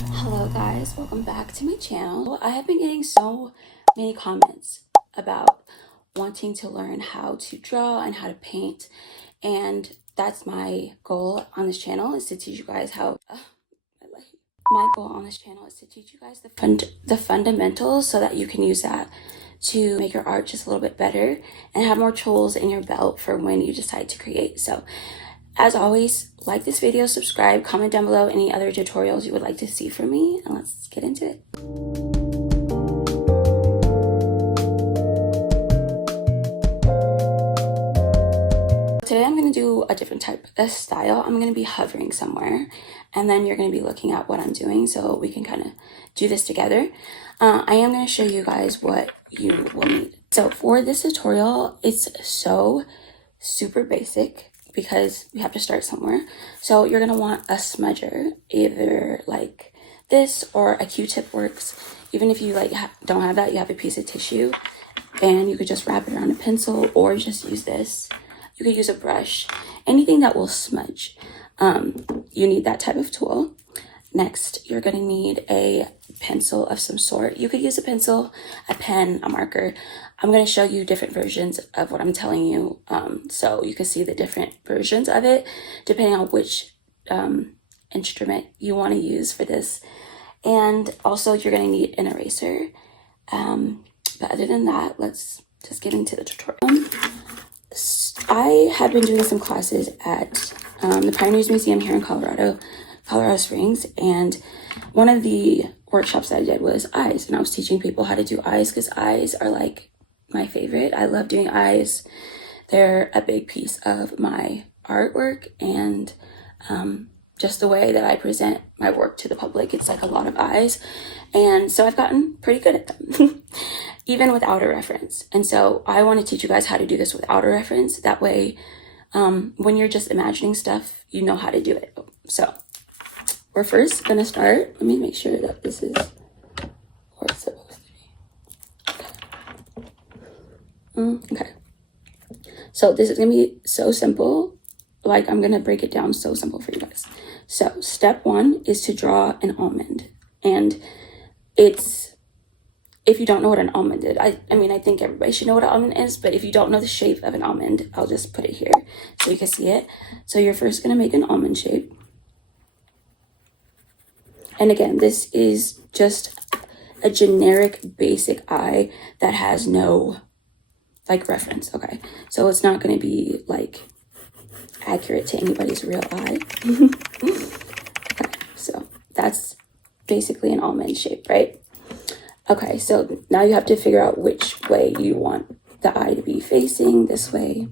Hello guys, welcome back to my channel. I have been getting so many comments about wanting to learn how to draw and how to paint, and that's my goal on this channel, is to teach you guys the fundamentals so that you can use that to make your art just a little bit better and have more tools in your belt for when you decide to create. So as always, like this video, subscribe, comment down below any other tutorials you would like to see from me, and let's get into it. Today I'm going to do a different type of style. I'm going to be hovering somewhere, and then you're going to be looking at what I'm doing so we can kind of do this together. I am going to show you guys what you will need. So for this tutorial, it's so super basic because we have to start somewhere. So you're going to want a smudger, either like this or a Q-tip works. Even if you don't have that, you have a piece of tissue and you could just wrap it around a pencil or just use this. You could use a brush, anything that will smudge. You need that type of tool. Next, you're going to need a pencil of some sort. You could use a pencil, a pen, a marker. I'm going to show you different versions of what I'm telling you, so you can see the different versions of it depending on which instrument you want to use for this. And also you're going to need an eraser. But other than that, let's just get into the tutorial. I have been doing some classes at the Pioneers Museum here in Colorado Springs, and one of the workshops that I did was eyes, and I was teaching people how to do eyes because eyes are like my favorite. I love doing eyes. They're a big piece of my artwork, and just the way that I present my work to the public, it's like a lot of eyes, and so I've gotten pretty good at them even without a reference. And so I want to teach you guys how to do this without a reference. That way when you're just imagining stuff, you know how to do it. So we're first gonna start. Let me make sure that this is where it's supposed to be. Okay. So this is gonna be so simple. Like, I'm gonna break it down so simple for you guys. So step one is to draw an almond. And if you don't know what an almond is, I mean, I think everybody should know what an almond is, but if you don't know the shape of an almond, I'll just put it here so you can see it. So you're first gonna make an almond shape. And again, this is just a generic basic eye that has no like reference, okay? So it's not gonna be like accurate to anybody's real eye. Okay, so that's basically an almond shape, right? Okay, so now you have to figure out which way you want the eye to be facing, this way,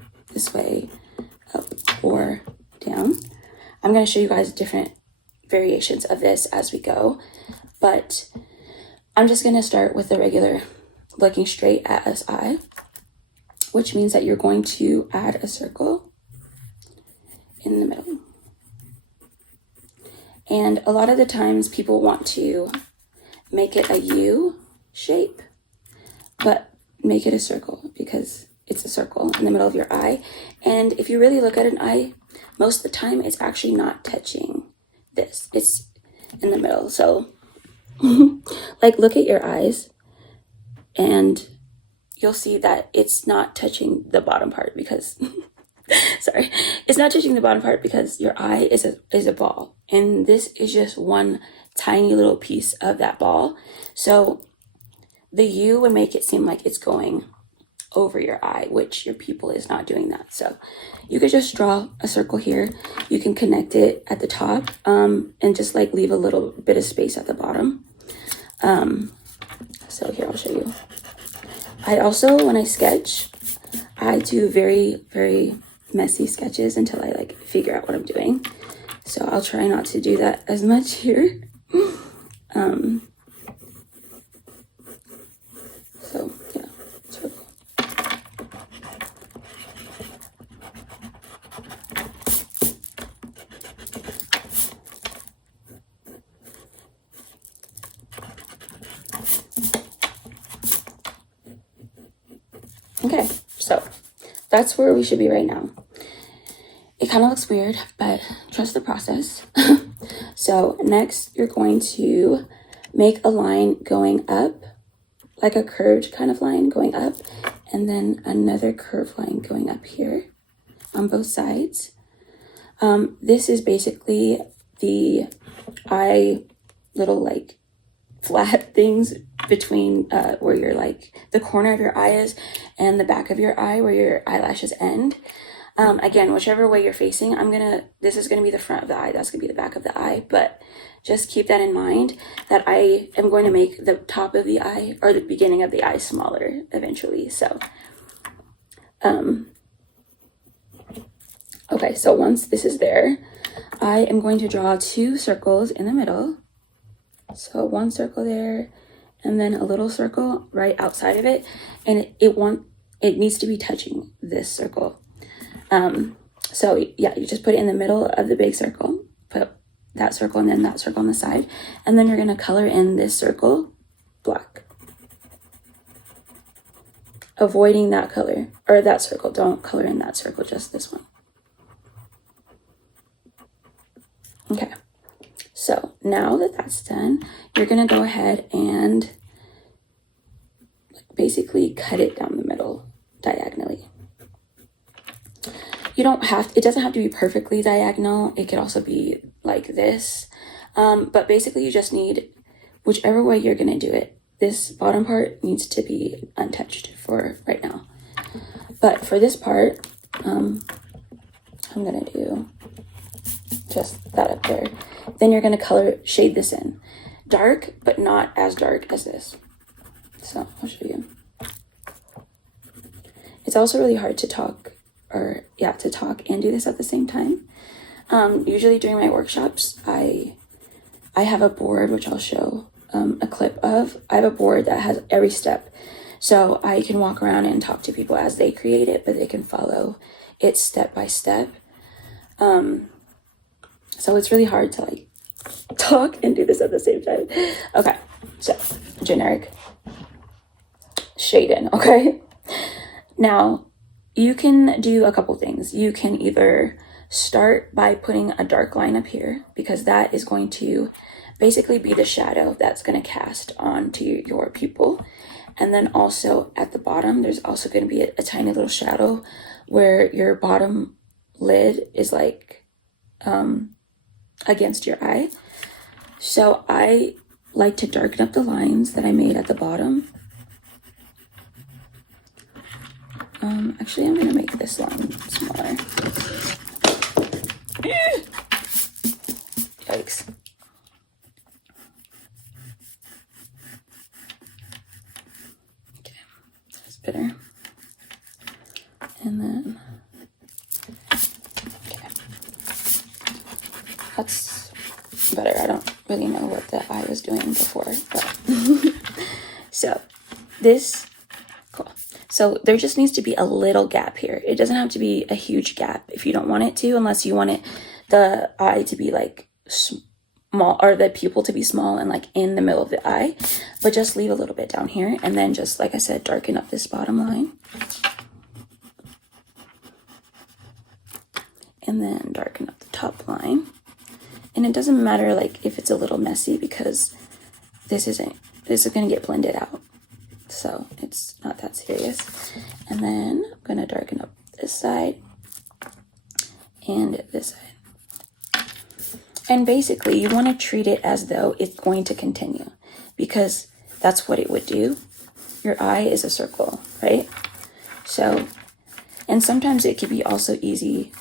up or down. I'm going to show you guys different variations of this as we go, but I'm just going to start with the regular looking straight at us eye, which means that you're going to add a circle in the middle. And a lot of the times people want to make it a U shape, but make it a circle because it's a circle in the middle of your eye. And if you really look at an eye, most of the time it's actually not touching this, it's in the middle. So like, look at your eyes and you'll see that it's not touching the bottom part because sorry, it's not touching the bottom part because your eye is a ball, and this is just one tiny little piece of that ball. So the U would make it seem like it's going over your eye, which your pupil is not doing that. So you could just draw a circle here. You can connect it at the top and just like leave a little bit of space at the bottom. So here, I'll show you. I also, when I sketch, I do very, very messy sketches until I like figure out what I'm doing. So I'll try not to do that as much here. So yeah, circle. Okay, so that's where we should be right now. It kind of looks weird, but trust the process. So next you're going to make a line going up, like a curved kind of line going up, and then another curved line going up here on both sides. This is basically the eye little like flat things between where your like the corner of your eye is and the back of your eye where your eyelashes end. Again, whichever way you're facing, this is gonna be the front of the eye, that's gonna be the back of the eye, but just keep that in mind that I am going to make the top of the eye or the beginning of the eye smaller eventually. So okay, so once this is there, I am going to draw 2 circles in the middle. So 1 circle there, and then a little circle right outside of it, and it needs to be touching this circle. So yeah, you just put it in the middle of the big circle, put that circle and then that circle on the side, and then you're going to color in this circle black, avoiding that color or that circle. Don't color in that circle, just this one. Okay, so now that that's done, you're going to go ahead and basically cut it down the middle diagonally. It doesn't have to be perfectly diagonal. It could also be like this. But basically you just need, whichever way you're going to do it, this bottom part needs to be untouched for right now. But for this part, I'm going to do just that up there. Then you're going to shade this in. Dark, but not as dark as this. So I'll show you. It's also really hard to talk and do this at the same time. Usually during my workshops, I have a board, which I'll show a clip of. I have a board that has every step. So I can walk around and talk to people as they create it, but they can follow it step by step. So it's really hard to like talk and do this at the same time. Okay, so generic shade in, okay? Now, you can do a couple things. You can either start by putting a dark line up here, because that is going to basically be the shadow that's going to cast onto your pupil. And then also at the bottom, there's also going to be a tiny little shadow where your bottom lid is like against your eye. So I like to darken up the lines that I made at the bottom. Actually, I'm going to make this line smaller. Yikes. Okay, that's better. And then, okay, that's better. I don't really know what the eye was doing before, but so this, cool. So there just needs to be a little gap here. It doesn't have to be a huge gap if you don't want it to, unless you want the eye to be like small, or the pupil to be small and like in the middle of the eye. But just leave a little bit down here, and then just, like I said, darken up this bottom line. And then darken up the top line. And it doesn't matter like if it's a little messy, because this is going to get blended out. So it's not that serious. And then I'm going to darken up this side and this side. And basically you want to treat it as though it's going to continue, because that's what it would do. Your eye is a circle, right? So, and sometimes it could be also easy,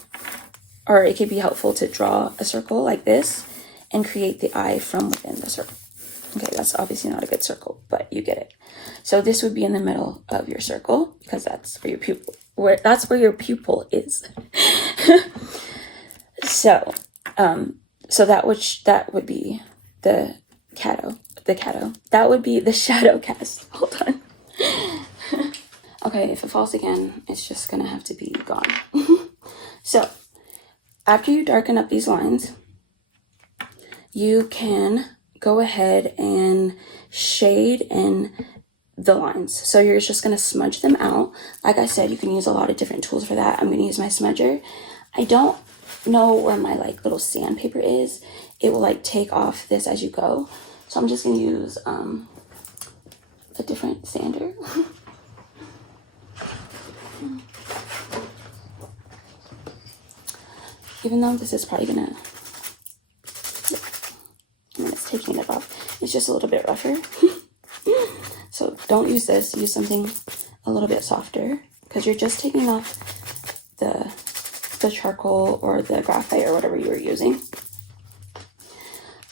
or it could be helpful to draw a circle like this and create the eye from within the circle. Okay, that's obviously not a good circle, but you get it. So this would be in the middle of your circle, because that's where your pupil is. So, so that would be the cato. That would be the shadow cast. Hold on. Okay, if it falls again, it's just gonna have to be gone. So, after you darken up these lines, you can go ahead and shade in the lines. So you're just going to smudge them out. Like I said, you can use a lot of different tools for that. I'm going to use my smudger. I don't know where my like little sandpaper is. it will like take off this as you go. So I'm just gonna use a different sander. Even though this is probably gonna, I mean, it's taking it off. It's just a little bit rougher. So don't use this, use something a little bit softer, because you're just taking off the charcoal or the graphite or whatever you were using.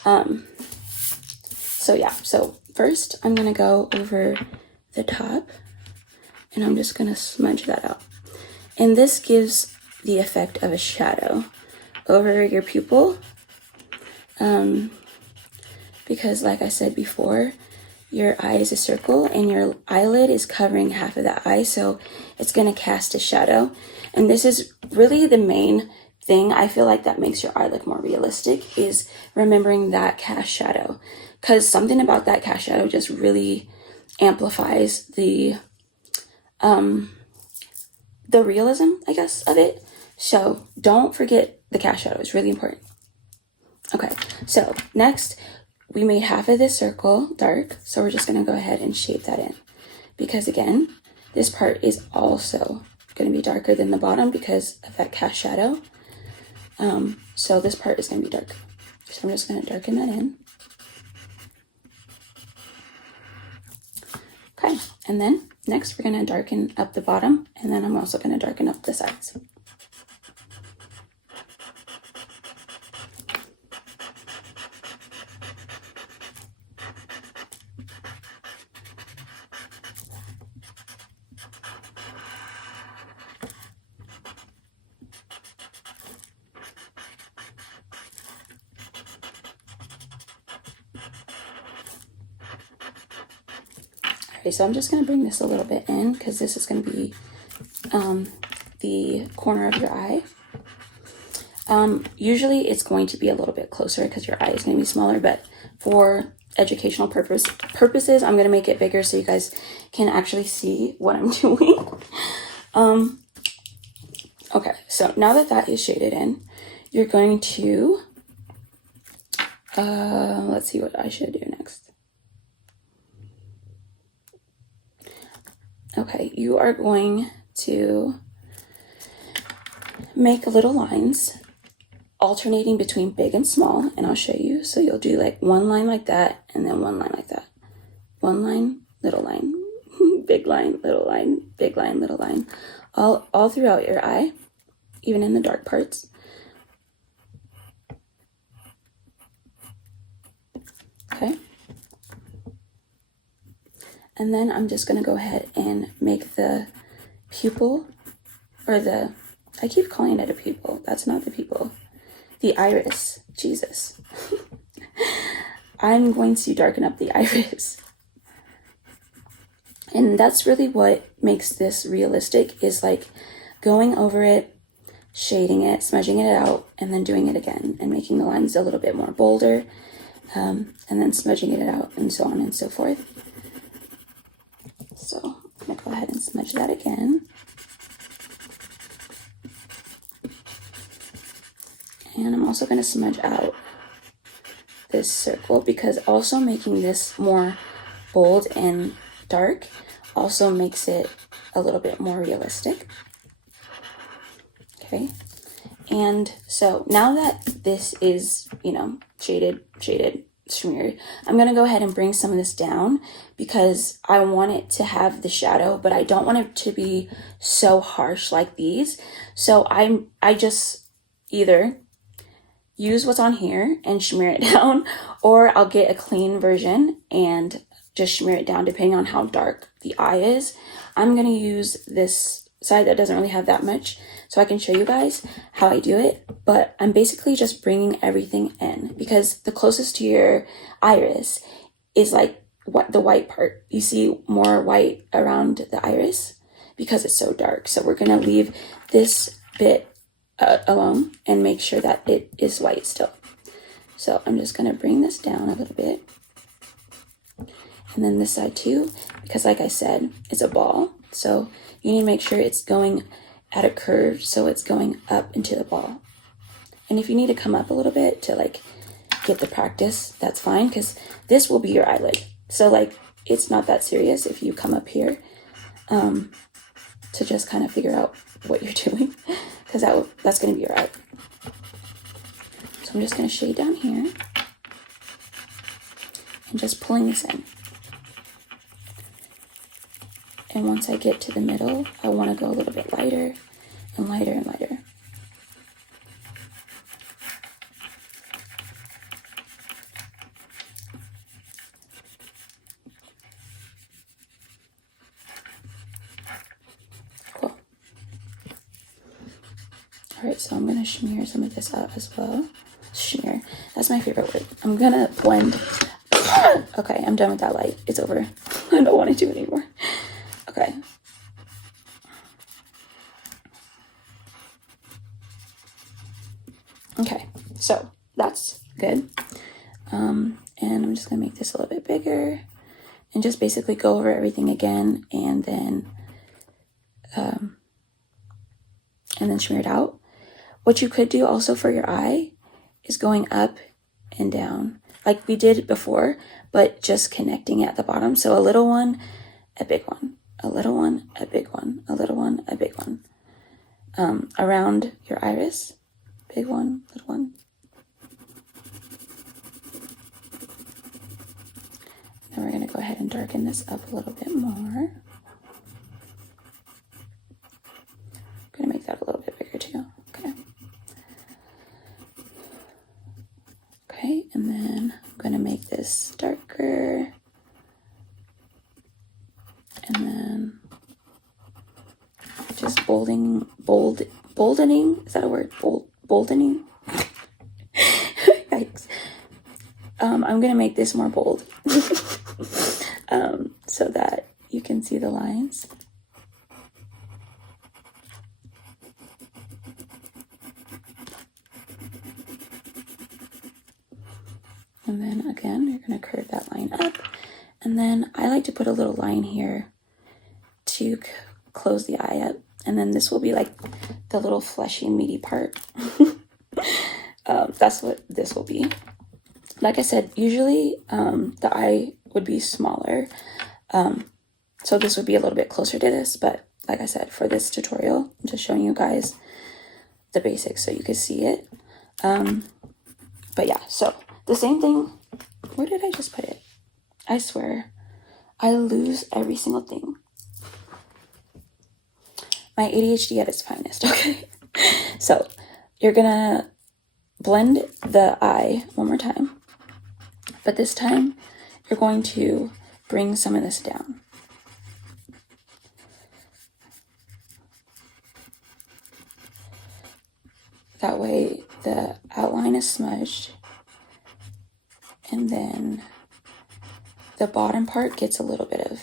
So yeah, so first I'm gonna go over the top and I'm just gonna smudge that out. And this gives the effect of a shadow over your pupil. Because like I said before, your eye is a circle and your eyelid is covering half of that eye, so it's gonna cast a shadow. And this is really the main thing I feel like that makes your eye look more realistic, is remembering that cast shadow. Because something about that cast shadow just really amplifies the realism, I guess, of it. So don't forget the cast shadow, it's really important. Okay, so next, we made half of this circle dark, so we're just gonna go ahead and shape that in. Because again, this part is also gonna be darker than the bottom because of that cast shadow. So this part is gonna be dark. So I'm just gonna darken that in. Okay, and then next we're gonna darken up the bottom, and then I'm also gonna darken up the sides. Okay, so I'm just going to bring this a little bit in because this is going to be the corner of your eye. Usually it's going to be a little bit closer because your eye is going to be smaller, but for educational purposes, I'm going to make it bigger so you guys can actually see what I'm doing. Okay, so now that that is shaded in, you're going to, let's see what I should do next. Okay, you are going to make little lines alternating between big and small, and I'll show you. So you'll do like one line like that, and then one line like that. One line, little line, big line, little line, big line, little line, all throughout your eye, even in the dark parts. Okay. And then I'm just going to go ahead and make the pupil, or I keep calling it a pupil. That's not the pupil. The iris. Jesus. I'm going to darken up the iris. And that's really what makes this realistic, is like going over it, shading it, smudging it out, and then doing it again and making the lines a little bit more bolder, and then smudging it out, and so on and so forth. So I'm going to go ahead and smudge that again. And I'm also going to smudge out this circle, because also making this more bold and dark also makes it a little bit more realistic. Okay. And so now that this is, shaded, smeared, I'm going to go ahead and bring some of this down because I want it to have the shadow, but I don't want it to be so harsh like these. So I just either use what's on here and smear it down, or I'll get a clean version and just smear it down depending on how dark the eye is. I'm going to use this side that doesn't really have that much so I can show you guys how I do it, but I'm basically just bringing everything in because the closest to your iris is like the white part. You see more white around the iris because it's so dark. So we're going to leave this bit alone and make sure that it is white still. So I'm just going to bring this down a little bit. And then this side too, because like I said, it's a ball. So you need to make sure it's going at a curve, so it's going up into the ball. And if you need to come up a little bit to like get the practice, that's fine, because this will be your eyelid. So like, it's not that serious if you come up here to just kind of figure out what you're doing, because that's going to be your eyelid. So I'm just going to shade down here and just pulling this in. And once I get to the middle, I want to go a little bit lighter and lighter and lighter. Cool. All right, so I'm going to smear some of this out as well. Smear, that's my favorite word. I'm going to blend. Okay, I'm done with that light. It's over. I don't want to do it anymore. Okay. Okay, so that's good. And I'm just gonna make this a little bit bigger and just basically go over everything again and then smear it out. What you could do also for your eye is going up and down like we did before, but just connecting it at the bottom. So a little one, a big one, a little one, a big one, a little one, a big one. Around your iris, big one, little one. Then we're going to go ahead and darken this up a little bit more. I'm going to make that a little bit bigger too. Okay. Okay, and then I'm going to make this darker. And then just boldening, is that a word? Boldening? Yikes. I'm going to make this more bold so that you can see the lines. And then again, you're going to curve that line up. And then I like to put a little line here to close the eye up. And then this will be like the little fleshy and meaty part. That's what this will be. Like I said, usually the eye would be smaller. So this would be a little bit closer to this. But like I said, for this tutorial, I'm just showing you guys the basics so you can see it. But yeah, so the same thing. Where did I just put it? I swear, I lose every single thing. My ADHD at its finest, okay? So you're gonna blend the eye one more time, but this time you're going to bring some of this down. That way the outline is smudged, and then the bottom part gets a little bit of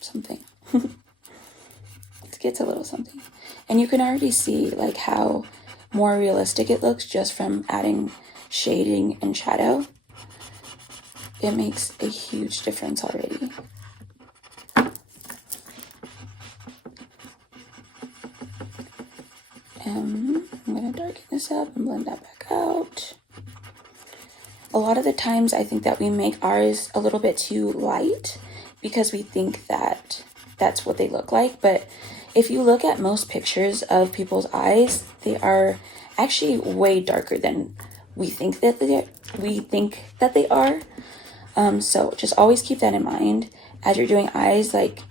something. It gets a little something. And you can already see like how more realistic it looks just from adding shading and shadow. It makes a huge difference already. I'm going to darken this up and blend that back out. A lot of the times I think that we make ours a little bit too light because we think that that's what they look like. But if you look at most pictures of people's eyes, they are actually way darker than we think that they are. So just always keep that in mind as you're doing eyes. Like,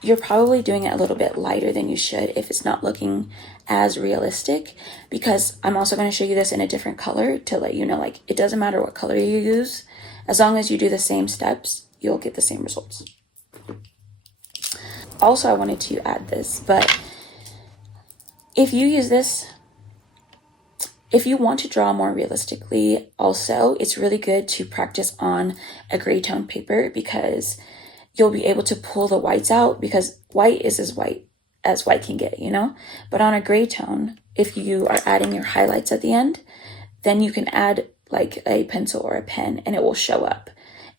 you're probably doing it a little bit lighter than you should if it's not looking as realistic, because I'm also going to show you this in a different color to let you know, like, it doesn't matter what color you use, as long as you do the same steps, you'll get the same results. Also, I wanted to add this, but if you use this, if you want to draw more realistically, also, it's really good to practice on a gray tone paper, because you'll be able to pull the whites out, because white is as white can get, you know? But on a gray tone, if you are adding your highlights at the end, then you can add like a pencil or a pen and it will show up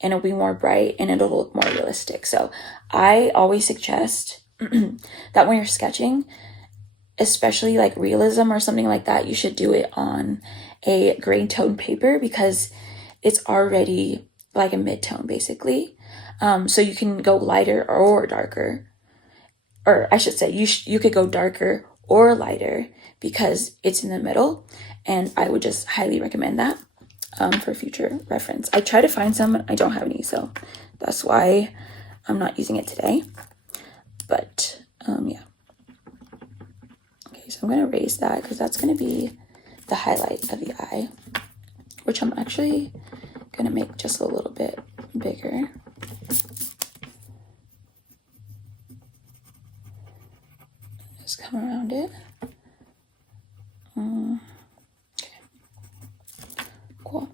and it'll be more bright and it'll look more realistic. So I always suggest that when you're sketching, especially like realism or something like that, you should do it on a gray tone paper because it's already like a mid-tone basically. So you can go lighter or darker, or I should say you could go darker or lighter because it's in the middle, and I would just highly recommend that for future reference. I try to find some, I don't have any, so that's why I'm not using it today. But yeah. Okay, so I'm gonna raise that because that's gonna be the highlight of the eye, which I'm actually gonna make just a little bit bigger. Just come around it. Okay. Cool.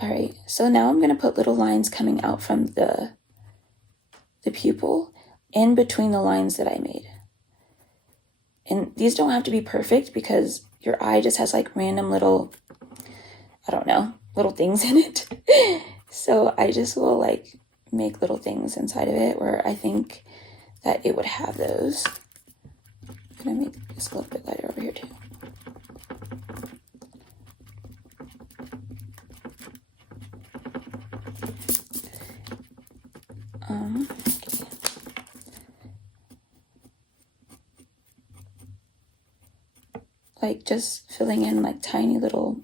All right, so now I'm gonna put little lines coming out from the pupil in between the lines that I made. And these don't have to be perfect because your eye just has like random little, I don't know, little things in it. So I just will like make little things inside of it where I think that it would have those. I'm gonna make this a little bit lighter over here too. Like just filling in like tiny little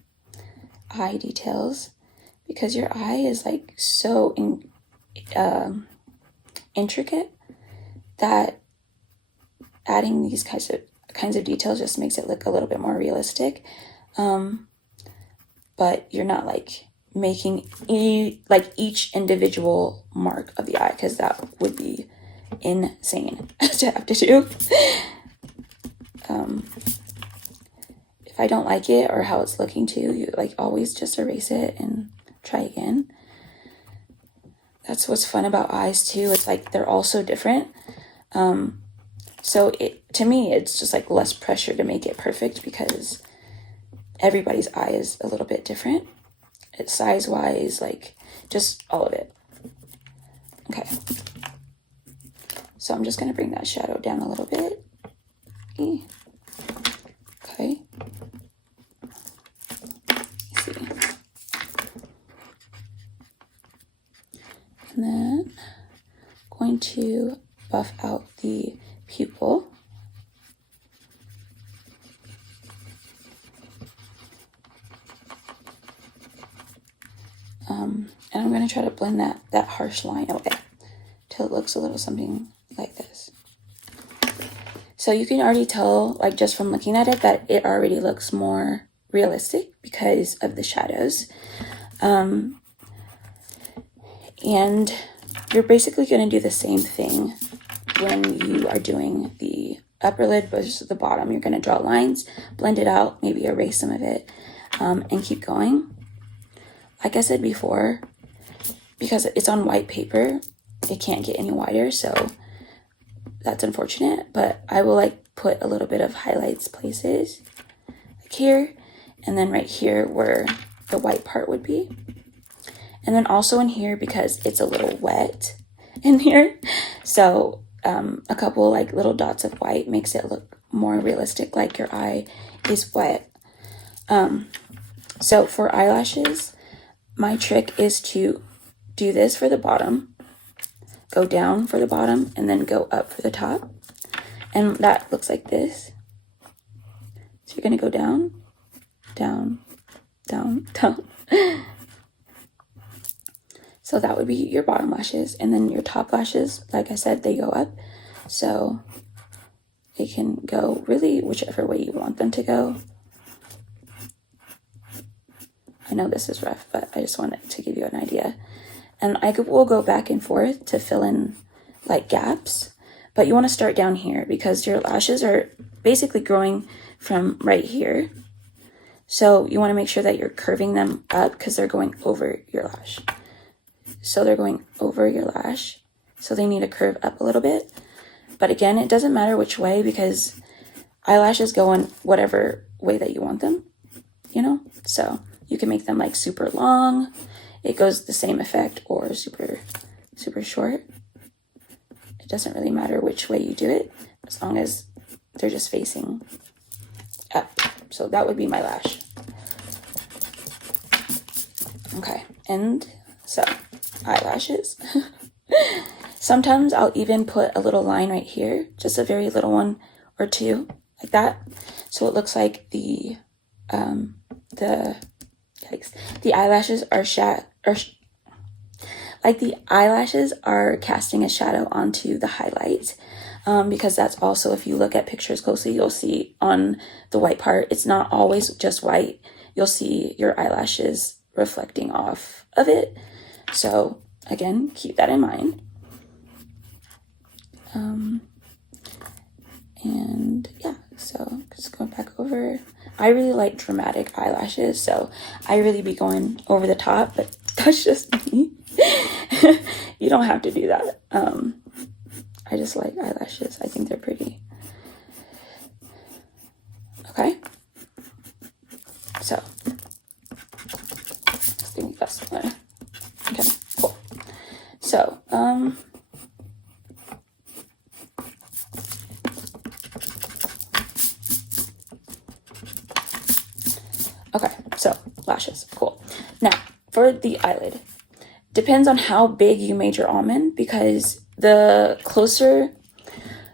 eye details because your eye is like so intricate that adding these kinds of details just makes it look a little bit more realistic. But you're not like making each individual mark of the eye because that would be insane to have to do. If I don't like it or how it's looking too, you like always just erase it and try again. That's what's fun about eyes too. It's like they're all so different. So to me, it's just like less pressure to make it perfect because everybody's eye is a little bit different. It's size-wise, like just all of it. Okay. So I'm just gonna bring that shadow down a little bit. Okay. Let's see. And then going to buff out the pupil. And I'm going to try to blend that harsh line away till it looks a little something like this. So you can already tell, like just from looking at it, that it already looks more realistic because of the shadows. And you're basically going to do the same thing when you are doing the upper lid versus the bottom. You're going to draw lines, blend it out, maybe erase some of it, and keep going. Like I said before, because it's on white paper, it can't get any whiter, so that's unfortunate. But I will like put a little bit of highlights places, like here, and then right here where the white part would be. And then also in here because it's a little wet in here. So a couple like little dots of white makes it look more realistic, like your eye is wet. So for eyelashes, my trick is to do this for the bottom, go down for the bottom, and then go up for the top. And that looks like this. So you're gonna go down, down, down, down. So that would be your bottom lashes. And then your top lashes, like I said, they go up. So they can go really whichever way you want them to go. I know this is rough, but I just wanted to give you an idea. And will go back and forth to fill in like gaps. But you want to start down here because your lashes are basically growing from right here. So you want to make sure that you're curving them up because they're going over your lash. So they're going over your lash. So they need to curve up a little bit. But again, it doesn't matter which way because eyelashes go in whatever way that you want them, you know? So you can make them like super long. It goes the same effect, or super, super short. It doesn't really matter which way you do it as long as they're just facing up. So that would be my lash. Okay, and so eyelashes. Sometimes I'll even put a little line right here, just a very little one or two, like that. So it looks like the eyelashes are like the eyelashes are casting a shadow onto the highlight. Because that's also, if you look at pictures closely, you'll see on the white part, it's not always just white. You'll see your eyelashes reflecting off of it. So again, keep that in mind. And yeah, so just going back over. I really like dramatic eyelashes, so I really be going over the top, but that's just me. You don't have to do that. I just like eyelashes. I think they're pretty. Okay. So, I think that's similar. Okay, cool. So, okay, so lashes, cool. Now, for the eyelid, depends on how big you made your almond, because the closer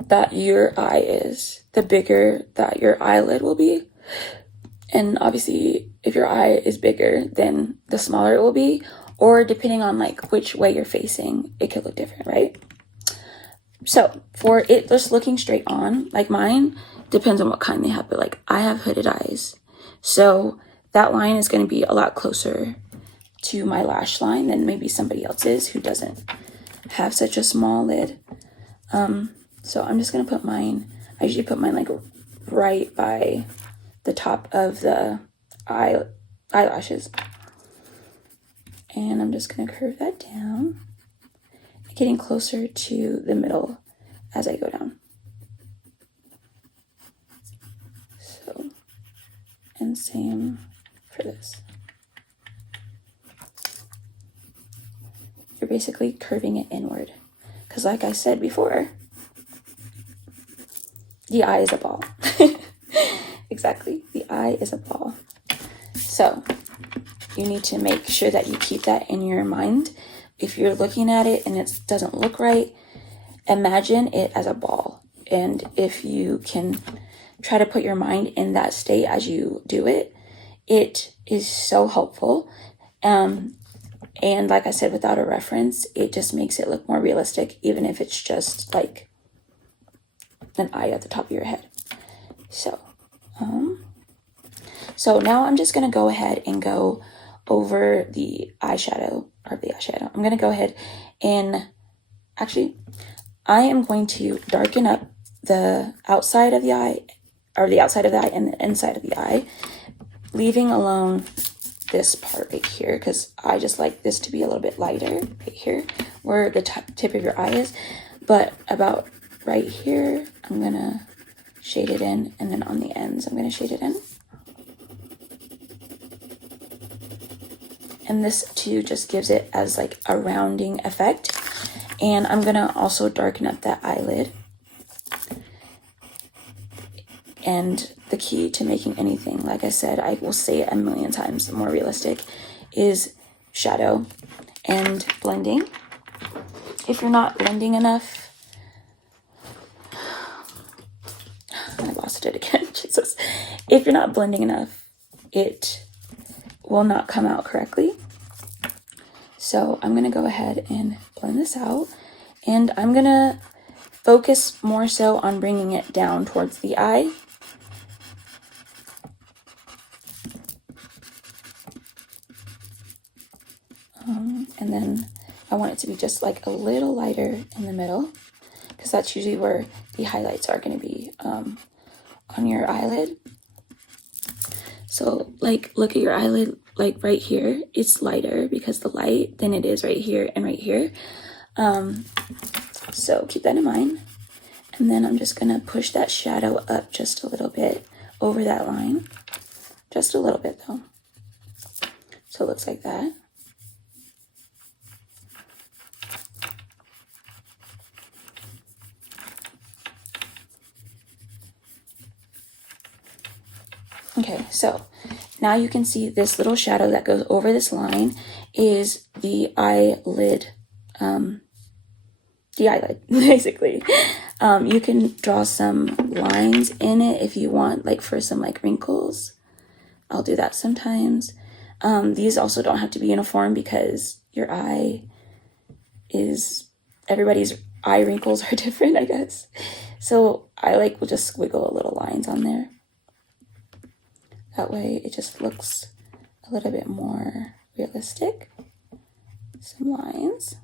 that your eye is, the bigger that your eyelid will be. And obviously, if your eye is bigger, then the smaller it will be. Or depending on like which way you're facing, it could look different, right? So for it just looking straight on, like mine, depends on what kind they have, but like I have hooded eyes. So that line is going to be a lot closer to my lash line than maybe somebody else's who doesn't have such a small lid. So I'm just going to put mine, I usually put mine like right by the top of the eyelashes. And I'm just going to curve that down, getting closer to the middle as I go down. So, and same for this. You're basically curving it inward. Because like I said before, the eye is a ball. Exactly, the eye is a ball. So you need to make sure that you keep that in your mind. If you're looking at it and it doesn't look right, imagine it as a ball. And if you can try to put your mind in that state as you do it, it is so helpful. And like I said, without a reference, it just makes it look more realistic, even if it's just like an eye at the top of your head. So now I'm just going to go ahead and go over the eyeshadow. I'm going to go ahead and actually, I am going to darken up the outside of the eye, or the outside of the eye and the inside of the eye, leaving alone this part right here, because I just like this to be a little bit lighter right here where the tip of your eye is. But about right here, I'm going to shade it in, and then on the ends, I'm going to shade it in. And this too just gives it as like a rounding effect. And I'm going to also darken up that eyelid. And the key to making anything, like I said, I will say it a million times, more realistic, is shadow and blending. If you're not blending enough, I lost it again, Jesus. If you're not blending enough, it will not come out correctly. So I'm going to go ahead and blend this out, and I'm going to focus more so on bringing it down towards the eye. And then I want it to be just like a little lighter in the middle, because that's usually where the highlights are going to be on your eyelid. So like look at your eyelid, like right here, it's lighter because the light than it is right here and right here. So keep that in mind. And then I'm just going to push that shadow up just a little bit over that line. Just a little bit though. So it looks like that. Okay, so now you can see this little shadow that goes over this line is the eyelid, basically. You can draw some lines in it if you want, like for some like wrinkles. I'll do that sometimes. These also don't have to be uniform because your eye is, everybody's eye wrinkles are different, I guess. So I will just squiggle little lines on there. That way it just looks a little bit more realistic. Some lines.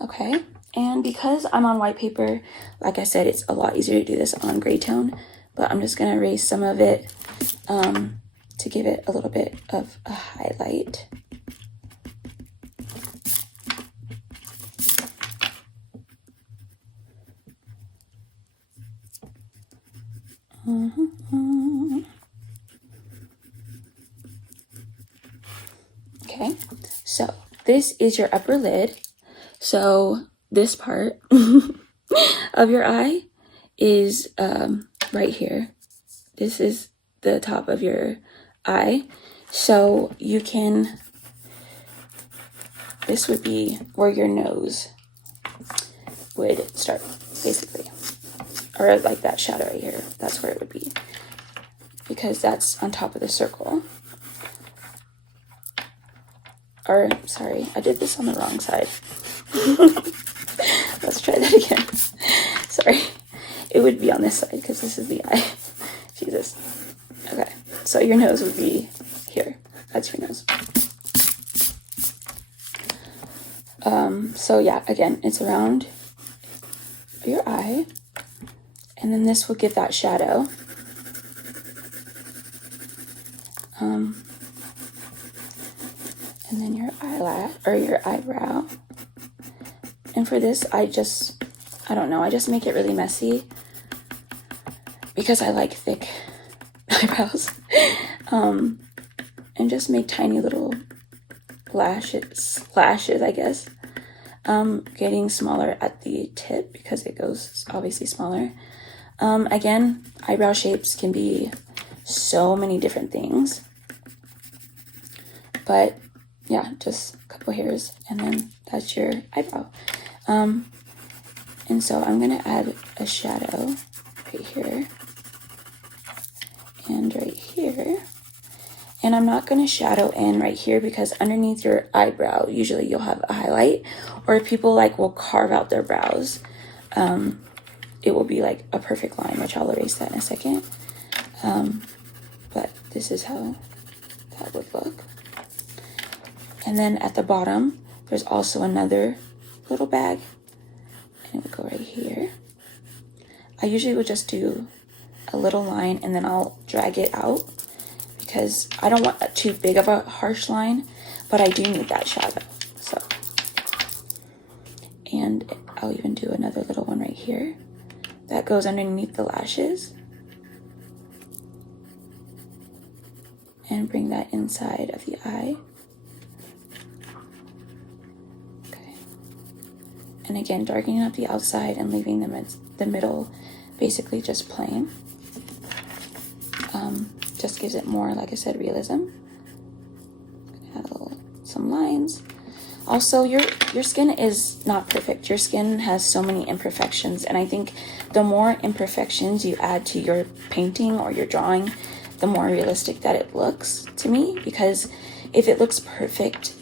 Okay, and because I'm on white paper, like I said, it's a lot easier to do this on gray tone, but I'm just going to erase some of it to give it a little bit of a highlight. Okay, so this is your upper lid. So this part of your eye is right here. This is the top of your eye. So you can, this would be where your nose would start, basically. Or like that shadow right here. That's where it would be. Because that's on top of the circle. Or, sorry, I did this on the wrong side. Let's try that again. Sorry. It would be on this side because this is the eye. Jesus. Okay. So your nose would be here. That's your nose. So yeah, again, it's around your eye. And then this will give that shadow. And then your eyelash or your eyebrow. And for this, I don't know, I just make it really messy because I like thick eyebrows. And just make tiny little lashes, I guess. Getting smaller at the tip because it goes obviously smaller. Again, eyebrow shapes can be so many different things. But yeah, just a couple hairs and then that's your eyebrow. And so I'm going to add a shadow right here and right here. And I'm not going to shadow in right here because underneath your eyebrow, usually you'll have a highlight. Or if people will carve out their brows, it will be like a perfect line, which I'll erase that in a second. But this is how that would look. And then at the bottom, there's also another little bag. And it would go right here. I usually would just do a little line and then I'll drag it out because I don't want too big of a harsh line, but I do need that shadow. So, and I'll even do another little one right here that goes underneath the lashes and bring that inside of the eye. Okay. And again, darkening up the outside and leaving them at the middle basically just plain. Just gives it more, like I said, realism. Add some lines. Also, your skin is not perfect. Your skin has so many imperfections, and I think the more imperfections you add to your painting or your drawing, the more realistic that it looks to me. Because if it looks perfect,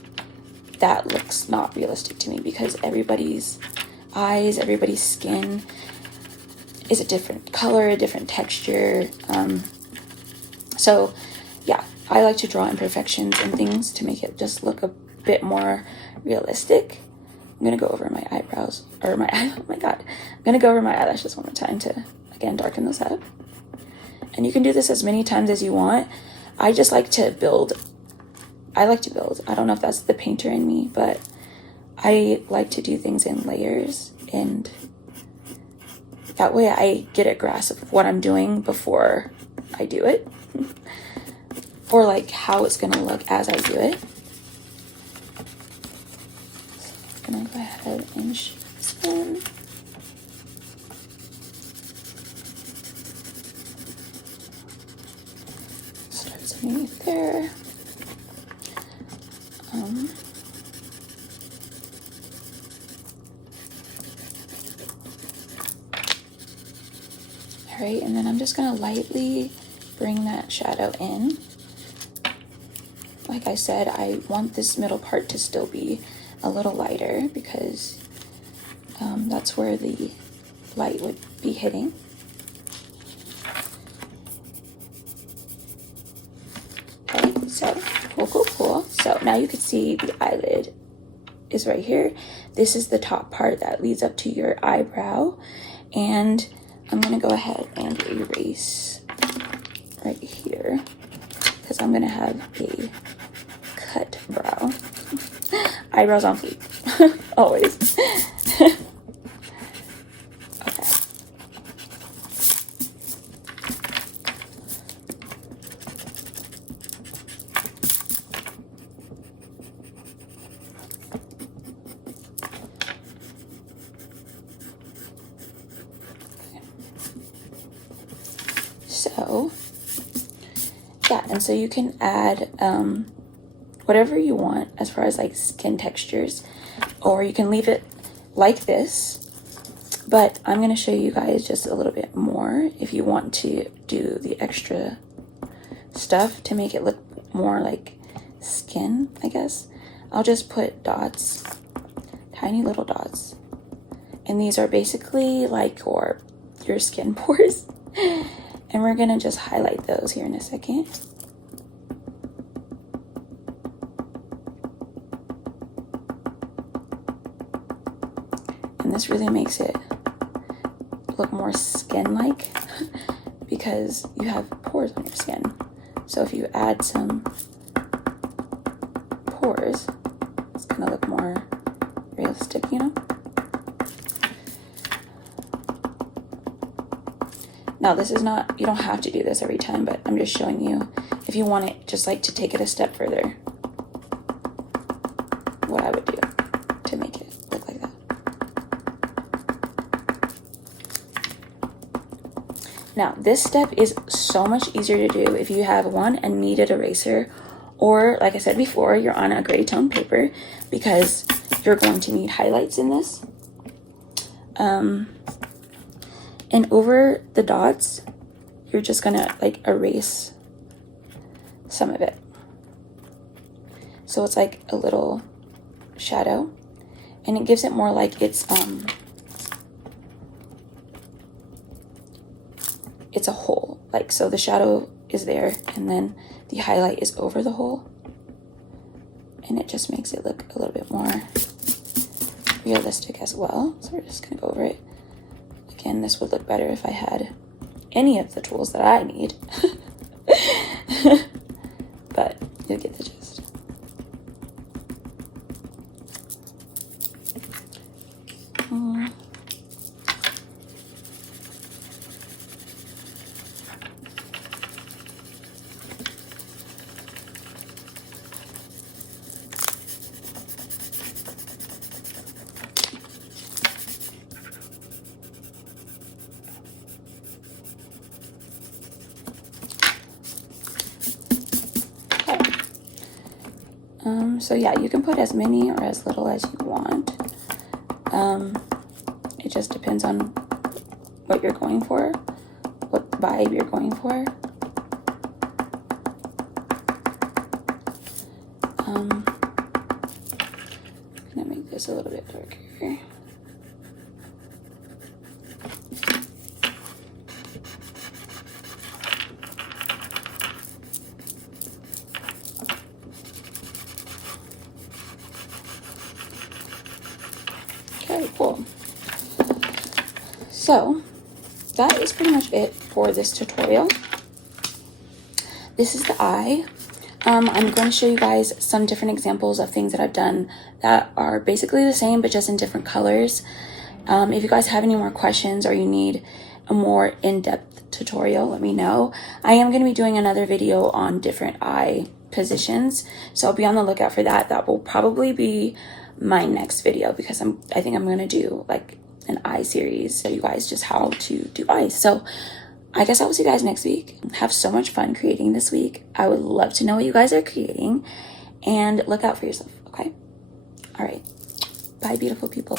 that looks not realistic to me because everybody's eyes, everybody's skin is a different color, a different texture. So yeah, I like to draw imperfections and things to make it just look a bit more realistic. I'm gonna go over my eyebrows, or oh my god, I'm gonna go over my eyelashes one more time to, again, darken those up. And you can do this as many times as you want. I just like to build. I don't know if that's the painter in me, but I like to do things in layers, and that way I get a grasp of what I'm doing before I do it. Or like how it's gonna look as I do it. So I'm gonna go ahead and spin. starts underneath there. All right, and then I'm just gonna lightly bring that shadow in. Like I said, I want this middle part to still be a little lighter because that's where the light would be hitting. Okay, so cool. So now you can see the eyelid is right here. This is the top part that leads up to your eyebrow, and I'm gonna go ahead and erase right here because I'm gonna have a cut brow. Eyebrows on fleek, always. Okay. So yeah, and so you can add whatever you want as far as like skin textures, or you can leave it like this, but I'm going to show you guys just a little bit more if you want to do the extra stuff to make it look more like skin, I guess. I'll just put dots, tiny little dots, and these are basically like your skin pores, and we're going to just highlight those here in a second. And this really makes it look more skin-like because you have pores on your skin. So if you add some pores, it's gonna look more realistic, you know? Now this is not, you don't have to do this every time, but I'm just showing you if you want it just like to take it a step further, what I would do to make it look like that. Now, this step is so much easier to do if you have a kneaded eraser, or like I said before, you're on a gray tone paper, because you're going to need highlights in this. And over the dots, you're just gonna like erase some of it. So it's like a little shadow, and it gives it more like it's a hole, like, so the shadow is there and then the highlight is over the hole, and it just makes it look a little bit more realistic as well. So we're just gonna go over it again. This would look better if I had any of the tools that I need. But you'll get the gist. So yeah, you can put as many or as little as you want. It just depends on what you're going for, what vibe you're going for. I'm gonna make this a little bit darker. Okay, cool. So that is pretty much it for this tutorial. This is the eye. I'm going to show you guys some different examples of things that I've done that are basically the same but just in different colors. If you guys have any more questions or you need a more in-depth tutorial, let me know. I am going to be doing another video on different eye positions, so be on the lookout for that. That will probably be my next video because I think I'm going to do like an eye series, show you guys just how to do eyes. So I guess I will see you guys next week. Have so much fun creating this week. I would love to know what you guys are creating, and look out for yourself, okay? All right. Bye, beautiful people.